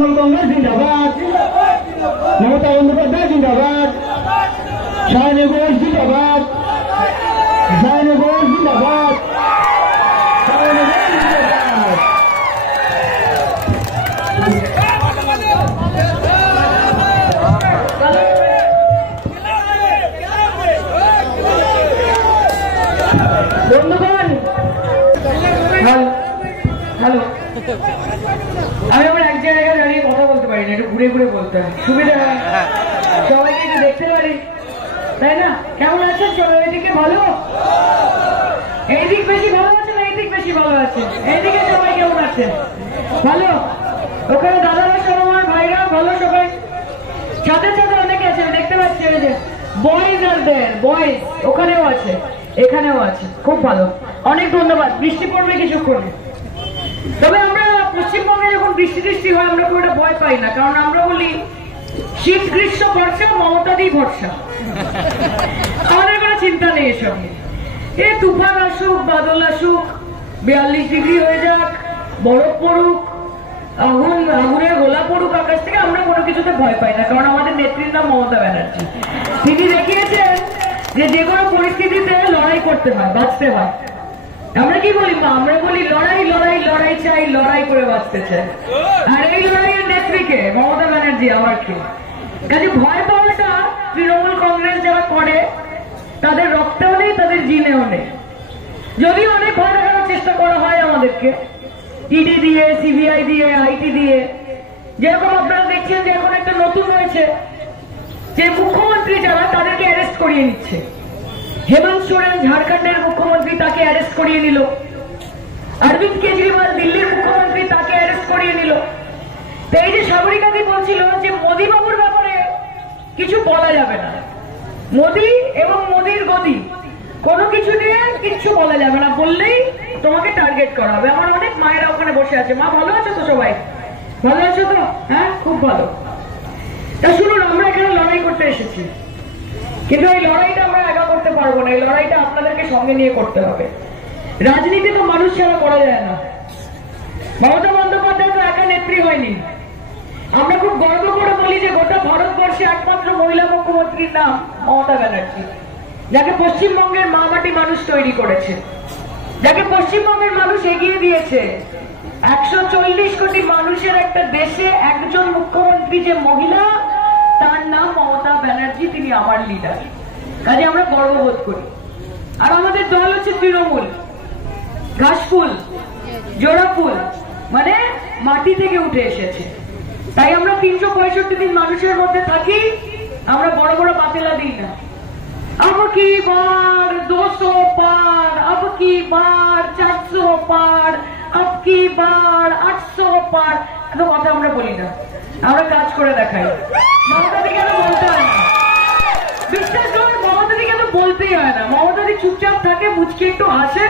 তৃণমূল কংগ্রেস জিন্দাবাদ, মমতা বন্দ্যোপাধ্যায় জিন্দাবাদ, শায়নী ঘোষ জিন্দাবাদ, শায়নী ঘোষ জিন্দাবাদ, শায়নী ঘোষ জিন্দাবাদ। বন্ধুগণ, হ্যালো, আমি আমার এক জায়গায় দাঁড়িয়ে কথা বলতে পারি না, একটু ঘুরে ঘুরে বলতে হয়, সুবিধা হয়, সবাইকে একটু দেখতে পারি, তাই না? কেমন আছেন সবাই? এদিকে ভালো, এইদিক বেশি ভালো আছে না এইদিক বেশি ভালো আছে? এইদিকে সবাই কেমন আছে? ভালো। ওখানে দাদারা সব আমার ভাইরা ভালো, সবাই সাথে সাথে অনেকে আছে দেখতে পাচ্ছি। ওই যে বয়েজ আর দেয়ার বয়েজ ওখানেও আছে, এখানেও আছে, খুব ভালো, অনেক ধন্যবাদ। বৃষ্টি পড়বে কিছুক্ষণ, তবে আমরা পশ্চিমবঙ্গে যখন বৃষ্টি টিষ্টি হয় আমরা খুব একটা ভয় পাই না, কারণ আমরা বলি শীত গ্রীষ্ম বর্ষা মমতাদি ভরসা, আমাদের কোনো চিন্তা নেই এসব নিয়ে। এ তুফান আসুক, বাদল আসুক, 42 ডিগ্রি হয়ে যাক, বরফ পড়ুক, আগুনের গোলা পড়ুক আকাশ থেকে, আমরা কোনো কিছুতে ভয় পাই না, কারণ আমাদের নেত্রীর নাম মমতা ব্যানার্জি। তিনি দেখিয়েছেন যে যে কোনো পরিস্থিতিতে লড়াই করতে হয়, বাঁচতে হয়। আমরা কি বলি মা? আমরা বলি লড়াই লড়াই লড়াই চাই, লড়াই করে বাঁচতে চাই। আর এই লড়াইয়ের নেত্রীকে মমতা ব্যানার্জি আমার কে? কাজে ভয় পাওয়াটা তৃণমূল কংগ্রেস যারা করে তাদের রক্তেও নেই, তাদের জিনেও নেই। যদিও অনেক ভয় দেখানোর চেষ্টা করা হয় আমাদেরকে, ইডি দিয়ে, সিবিআই দিয়ে, আইটি দিয়ে। যেরকম আপনারা দেখছেন যে এখন একটা নতুন হয়েছে যে মুখ্যমন্ত্রী যারা তাদেরকে অ্যারেস্ট করিয়ে নিচ্ছে। হেমন্ত সোরেন ঝাড়খণ্ডের মুখ্যমন্ত্রী, তাকে অ্যারেস্ট করিয়ে নিল। অরবিন্দ কেজরিওয়াল দিল্লির মুখ্যমন্ত্রী, তাকে অ্যারেস্ট করিয়ে নিল। তো এই যে সাগরিকাদি বলছিল যে মোদী বাবুর ব্যাপারে কিছু বলা যাবে না, মোদী এবং মোদীর গদি কোনো কিছু নিয়ে কিচ্ছু বলা যাবে না, বললেই তোমাকে টার্গেট করা হবে। আমার অনেক মায়েরা ওখানে বসে আছে। মা ভালো আছো তো? সবাই ভালো আছো তো? হ্যাঁ, খুব ভালো। তা শুনুন, আমরা এখানে লড়াই করতে এসেছি, কিন্তু এই লড়াইটা আমরা একা করতে পারবো না, এই লড়াইটা আপনাদেরকে সঙ্গে নিয়ে করতে হবে। রাজনীতি তো মানুষ ছাড়া করা যায় না। মমতা বন্দ্যোপাধ্যায় তো একা নেত্রী হয়নি। আমরা খুব গর্ব করে বলি যে গোটা ভারতবর্ষে একমাত্র মহিলা মুখ্যমন্ত্রীর নাম মমতা ব্যানার্জি, যাকে পশ্চিমবঙ্গের মা মাটি মানুষ তৈরি করেছে, যাকে পশ্চিমবঙ্গের মানুষ এগিয়ে দিয়েছে। 140 কোটি মানুষের একটা দেশে একজন মুখ্যমন্ত্রী যে মহিলা, তার নাম মমতা ব্যানার্জি, তিনি আমার লিডার। কাজে আমরা গর্ববোধ করি। আর আমাদের দল হচ্ছে তৃণমূল, ঘাসফুল, জোড়াফুল, মানে মাটি থেকে উঠে এসেছে। তাই আমরা 365 দিন মানুষের মধ্যে থাকি, আমরা বড় বড় বাতেলা দিই না। अब की बार 200 पार, अब की बार 400 पार, अब की बार 800 पार, এত কথা আমরা বলি না, আমরা কাজ করে দেখাই। মমতাদি কেন বলতে হয় না? বিশ্বাস করুন, মমতাদি কেন বলতেই হয় না। মমতাদি চুপচাপ থাকে, মুচকি একটু হাসে,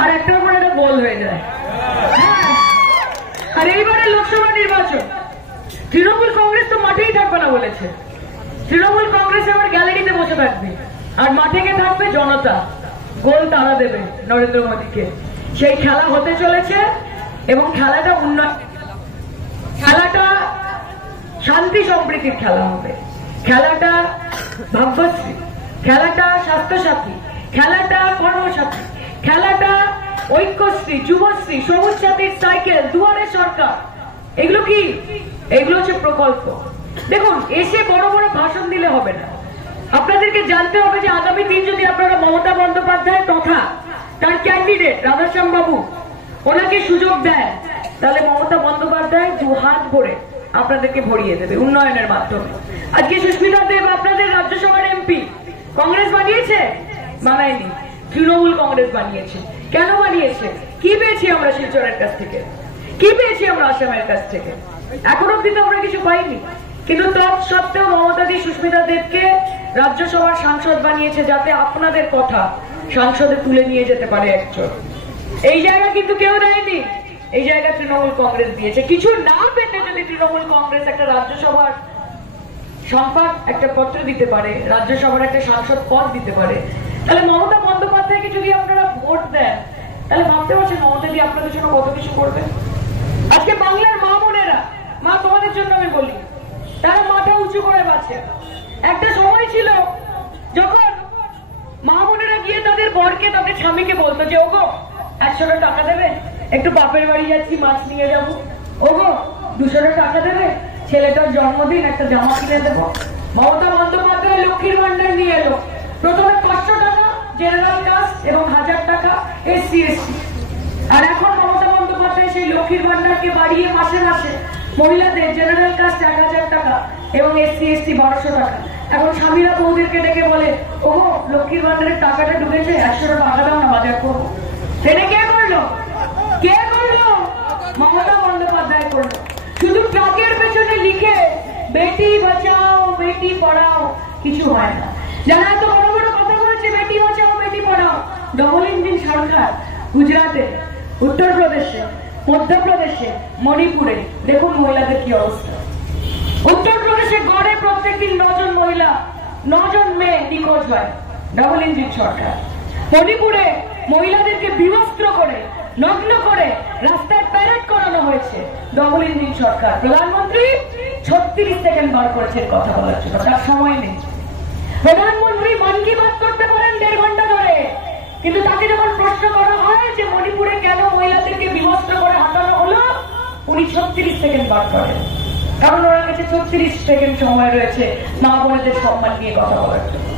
আর একটার পর একটা বল হয়ে যায়। আর এইবারে লোকসভা নির্বাচন, তৃণমূল কংগ্রেস তো মাঠেই থাকবে না বলেছে। তৃণমূল কংগ্রেস আবার গ্যালারিতে বসে থাকবে, আর মাঠে গিয়ে থাকবে জনতা, গোল তারা দেবে নরেন্দ্র মোদীকে। সেই খেলা হতে চলেছে, এবং খেলাটা খেলাটা শান্তি সম্প্রীতির খেলা হবে, খেলাটা ভাগ্যশ্রী, খেলাটা স্বাস্থ্যসাথী, খেলাটা কর্মসাথী, খেলাটা ঐক্যশ্রী, যুবশ্রী, সবুজ সাথীর সাইকেল, দুয়ারে সরকার। এগুলো কি? এগুলো হচ্ছে প্রকল্প। দেখুন, এসে বড় বড় ভাষণ দিলে হবে না, আপনাদেরকে জানতে হবে যে আগামী দিন যদি আপনারা মমতা বন্দ্যোপাধ্যায় তথা তার ক্যান্ডিডেট রাধাশ্যাম বাবু ওনাকে সুযোগ দেন, তাহলে মমতা বন্দ্যোপাধ্যায় 2 হাত ভরে আপনাদেরকে ভরিয়ে দেবে উন্নয়নের মাধ্যমে। আজকে সুস্মিতা দেব আপনাদের রাজ্যসভার এমপি, কংগ্রেস বানিয়েছে? বানায়নি, তৃণমূল কংগ্রেস বানিয়েছে। কেন বানিয়েছে? কি পেয়েছি আমরা শিলচরের কাছ থেকে, কি পেয়েছি আমরা আসামের কাছ থেকে? এখন অব্দি তো আমরা কিছু পাইনি, কিন্তু তৎসত্ত্বেও মমতাদি সুস্মিতা দেবকে রাজ্যসভার সাংসদ বানিয়েছে, যাতে আপনাদের কথা সংসদে তুলে নিয়ে যেতে পারে একজন। এই জায়গা কিন্তু কেউ দেয়নি, এই জায়গা তৃণমূল কংগ্রেস দিয়েছে। কিছু না পেতে যদি তৃণমূল কংগ্রেস একটা রাজ্যসভার সংবাদ একটা পত্র দিতে পারে, রাজ্যসভার একটা সাংসদ পদ দিতে পারে, তাহলে মমতা বন্দ্যোপাধ্যায়কে যদি আপনারা ভোট দেন, তাহলে ভাবতে পারছেন মমতাদি আপনাদের জন্য কত কিছু করবে। আজকে বাংলার মা বোনেরা, মা তোমাদের উঁচু করে বাঁচে। একটা সময় ছিল যখন মা বোনেরা গিয়ে তাদের বরকে তাদের স্বামীকে বলতো যে ওগো 100টা টাকা দেবে, একটু বাপের বাড়ি যাচ্ছি মাছ নিয়ে যাবো। ওগো 200টা টাকা দেবে, ছেলেটার জন্মদিন, একটা জামা কিনে দেবো। মমতা বন্দ্যোপাধ্যায় লক্ষ্মীর ভান্ডার নিয়ে এলো। প্রথমে 500 টাকা জেনারেল কাস্ট এবং 1000 টাকা SC ST। আর এখন মমতা বন্দ্যোপাধ্যায় সেই লক্ষ্মীর ভান্ডারকে বাড়িয়ে মাসে মাসে মহিলাদের জেনারেল কাস্ট 1000 টাকা এবং SC ST 1200 টাকা। এখন স্বামীরা বৌদিরকে ডেকে বলে ওগো লক্ষ্মীর ভান্ডারের টাকাটা ঢুকেছে, 100টা টাকা দাও না, বাজার করবো। সেটা কে করলো? কে করলো? মমতা বন্দ্যোপাধ্যায় করলো। শুধু ট্রাকের পেছনে লিখে বেটি বাঁচাও বেটি পড়াও কিছু হয় না। যারা এত বড় বড় কথা বলেছে বেটি বাঁচাও বেটি পড়াও, ডবল ইঞ্জিন সরকার গুজরাটে, উত্তরপ্রদেশে, মধ্যপ্রদেশে, মণিপুরে দেখুন মহিলাদের কি অবস্থা। উত্তরপ্রদেশে গড়ে প্রত্যেকদিন 9 জন মহিলা, 9 জন মেয়ে নিখোঁজ হয়, ডবল ইঞ্জিন সরকার। মণিপুরে মহিলাদেরকে বিবস্ত্র করে নগ্ন করে রাস্তায় প্যারেড করানো হয়েছে, ডবল ইঞ্জিন সরকার। প্রধানমন্ত্রী 36 সেকেন্ড বার করেছেন কথা বলার জন্য, তার সময় নেই। প্রধানমন্ত্রী মন কি বাত করতে পারেন 1.5 ঘন্টা ধরে, কিন্তু তাকে যখন প্রশ্ন করা হয় যে মণিপুরে কেন মহিলাদেরকে বিবস্ত্র করে হাঁটানো হলো, উনি 36 সেকেন্ড বার করেন। কারণ ওনার কাছে 36 সেকেন্ড সময় রয়েছে মা বোনেদের সম্মান নিয়ে কথা বলার জন্য।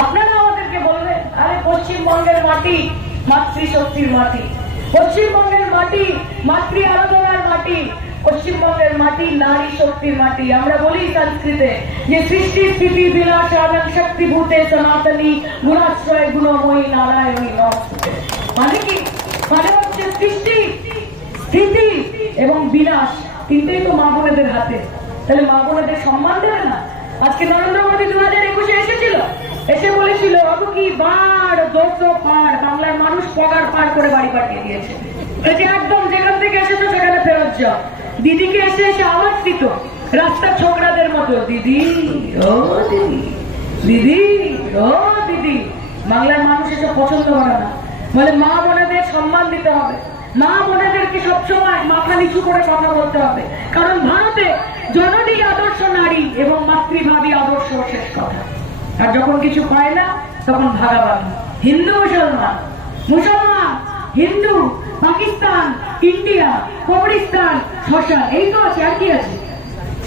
আপনারা আমাদেরকে বলবেন আরে পশ্চিমবঙ্গের মাটি মাতৃশক্তির মাটি, পশ্চিমবঙ্গের মাটি মাতৃ আরাধনার মাটি, পশ্চিমবঙ্গের মাটি নারী শক্তির মাটি। আমরা বলি সংস্কৃতে যে সৃষ্টি স্থিতি বিনাশ আনন্দ শক্তি ভূতে সনাতনী গুণাশ্রয় গুণময়ী নারায়ণী নমস্তে। মানে কি? মানে হচ্ছে সৃষ্টি স্থিতি এবং বিনাশ তিনটেই তো মা বোনেদের হাতে। তাহলে মা বোনেদের সম্মান দেবে না? আজকে নরেন্দ্র মোদী 2021-এ এসেছিল, এসে বলেছিল বাবু কি বার 200 পার, বাংলার মানুষ পগার পার করে বাড়ি পাঠিয়ে দিয়েছে। এটি একদম যেখান থেকে এসেছো সেখানে ফেরত যাও। দিদিকে এসে এসে আওয়াজ দিত রাস্তার ছোকরাদের মতো, দিদি ও দিদি, দিদি ও দিদি। বাংলার মানুষ এসব পছন্দ করে না, বলে মা বোনেদের সম্মান দিতে হবে, মা বোনেদেরকে সবসময় মাথা নিচু করে কথা বলতে হবে। কারণ ভারতে জননী আদর্শ নারী এবং মাতৃভাবী আদর্শ শেষ কথা। আর যখন কিছু পায় না তখন ভাগাভাগি, হিন্দু মুসলমান, মুসলমান হিন্দু, পাকিস্তান ইন্ডিয়া, কবরিস্তান শশা, এই তো আছে, আর কি আছে?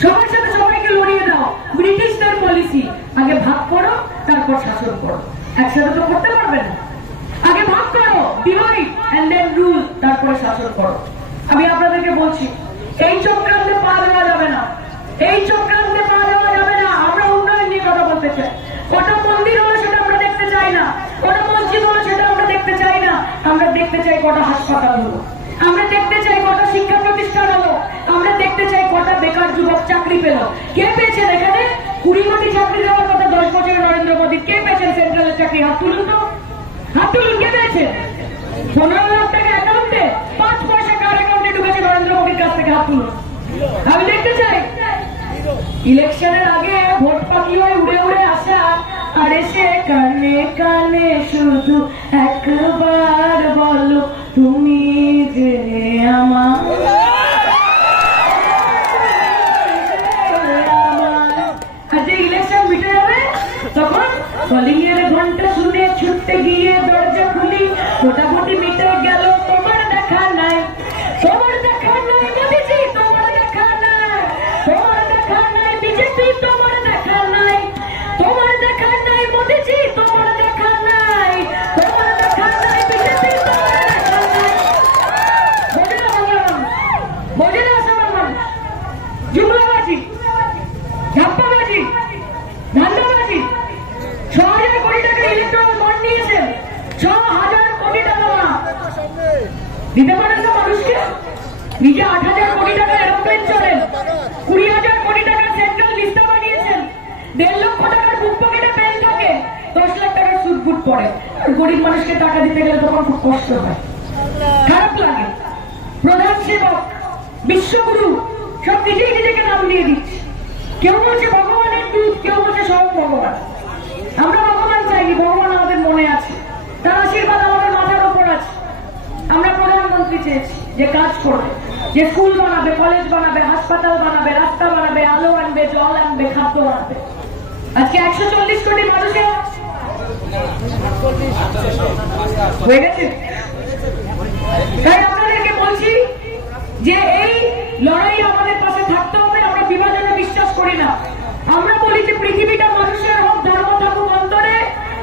সবার সাথে সবাইকে লড়িয়ে দাও। ব্রিটিশদের পলিসি আগে ভাগ করো তারপর শাসন করো, একসাথে তো করতে পারবে না। আগে ভাগ করো, ডিভাইড এন্ড দেন রুল, তারপরে শাসন করো। আমি আপনাদেরকে বলছি এই চক্রান্তে পা দেওয়া যাবে না, এই চক্রান্তে পা দেওয়া যাবে না। আমরা উন্নয়ন নিয়ে কথা বলতে চাই। কটা মন্দির হলো সেটা আমরা দেখতে চাই না, কটা মসজিদ হলো সেটা আমরা দেখতে চাই না। আমরা দেখতে চাই কটা হাসপাতাল হলো, আমরা দেখতে চাই কটা শিক্ষা প্রতিষ্ঠান হলো, আমরা দেখতে চাই কটা বেকার যুবক চাকরি পেল। কে পেয়েছেন এখানে? 20 কোটি চাকরি দেওয়ার কথা 10 বছরে নরেন্দ্র মোদী। কে পেয়েছেন সেন্ট্রালের চাকরি? হাত তুলুন তো, হাত তুলুন। কে পেয়েছেন? 15 লাখ টাকা অ্যাকাউন্টে, 5 পয়সা কার অ্যাকাউন্টে ঢুকেছে নরেন্দ্র মোদীর কাছ থেকে? হাত তুলুন। আমি দেখতে চাই। ইলেকশনের আগে ভোট পাখি হয়ে উড়ে উড়ে আসা আর এসে কানে কানে শুধু একবার বলো তুমি যে আমার, আর যে ইলেকশন মিটে যাবে তখন কলিংয়ের ঘন্টা শুনে ছুটতে গিয়ে দরজা খুলি, মোটামুটি মিটে গেল তোমার দেখা নাই, তোমার দেখা নাই মোদিজি, তোমার দেখা নাই, তোমার দেখা নাই বিজেপি, তোমার দেখা নাই, তোমার দেখা নাই মোদিজি, তোমার দেখা নাই, তোমার দেখা নাই বিজেপি, তোমার দেখা নাই। বোঝে না বাংলার মানুষ, বোঝে না আসামের মানুষ। জুমলাবাজি, ঝাপ্পাবাজি, ধান্দাবাজি। 6,000 কোটি টাকা ইলেকট্রনিক বন্ড নিয়েছেন, 6,000 কোটি টাকা না দিতে পারেন না মানুষকে। নিজে 8,000 কোটি টাকা এরোপ্লেন চলেন, 20,000 কোটি টাকা সেন্ট্রাল লিস্টা বানিয়েছেন, 1.5 লক্ষ টাকার বুক পকেটে পেন থাকে, 10 লাখ টাকার সুদ বুট পড়ে। আর গরিব মানুষকে টাকা দিতে গেলে তখন খুব কষ্ট হয়, খারাপ লাগে। প্রধান সেবক, বিশ্বগুরু সব নিজেই নিজেকে নাম দিয়ে দিচ্ছে। কেউ বলছে ভগবানের দূত, কেউ বলছে স্বয়ং ভগবান। আমরা ভগবান চাইনি, ভগবান আমাদের মনে আছে, তার আশীর্বাদ আমাদের মাথার উপর আছে। আমরা প্রধানমন্ত্রী চেয়েছি যে কাজ করবে, যে স্কুল বানাবে, কলেজ বানাবে, হাসপাতাল বানাবে, রাস্তা বানাবে, আলো আনবে, জল আনবে, খাদ্য আনবে। আজকে 140 কোটি মানুষের হয়ে গেছে। তাই আপনাদেরকে বলছি যে এই লড়াই আমাদের পাশে থাকতে হবে। আমরা বিভাজনে বিশ্বাস করি না। আমরা বলি যে পৃথিবীটা মানুষের হোক, ধর্ম থাকুক অন্তরে,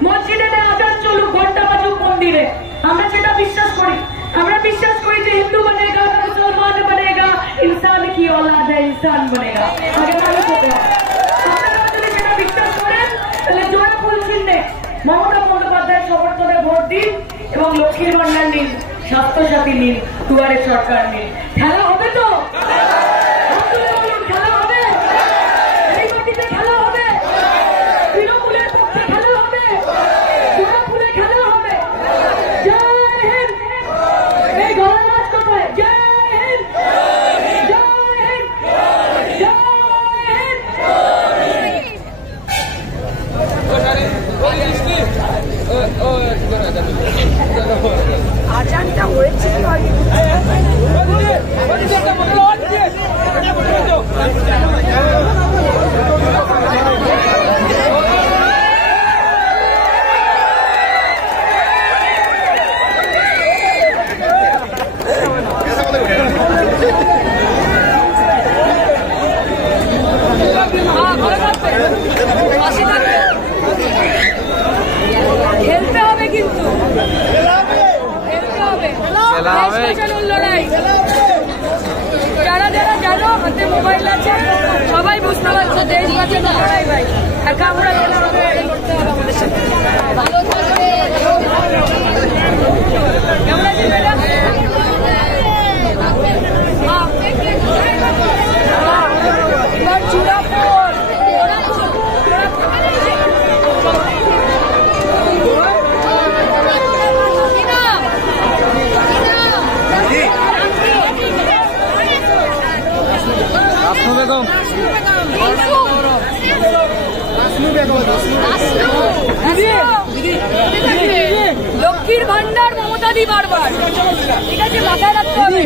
মসজিদে আজান চলুক, ঘন্টা বাজুক মন্দিরে, আমরা সেটা বিশ্বাস করি। আমরা বিশ্বাস করি যে হিন্দু বনেগা, মুসলমান বনেগা, ইনসান কি औलाद है, ইনসান বনেগা। আগে মানুষ হতে হবে। আপনারা যদি সেটা বিশ্বাস করেন তাহলে জোড়া ফুল চিহ্নে মমতা বন্দ্যোপাধ্যায়ের সমর্থনে ভোট দিন এবং লক্ষ্মীর ভান্ডার নিন, স্বাস্থ্যসাথী নিন, দুয়ারে সরকার নিন। খেলা হবে তো? খেলা হবে? এই মাটিতে খেলা হবে? তৃণমূলের পক্ষে খেলা হবে? জোড়া ফুলে খেলা হবে? জয় হিন্দ। এই গণরাজ কোথায়? জয় হিন্দ, জয় হিন্দ, জয় হিন্দ। আজানটা হয়েছে খেলতে হবে, কিন্তু লড়াই। যারা যারা জানো হাতে মোবাইল আছে সবাই বুঝতে পারছে দেশ বাঁচানোর লড়াই ভাই। একা আমরা করতে হবে আমাদের সাথে। ভালো থাকবে। কেমন আছে ম্যাডাম? লক্ষ্মীর ভান্ডার মমতা দি বারবার, ঠিক আছে, মাথায় রাখতে হবে।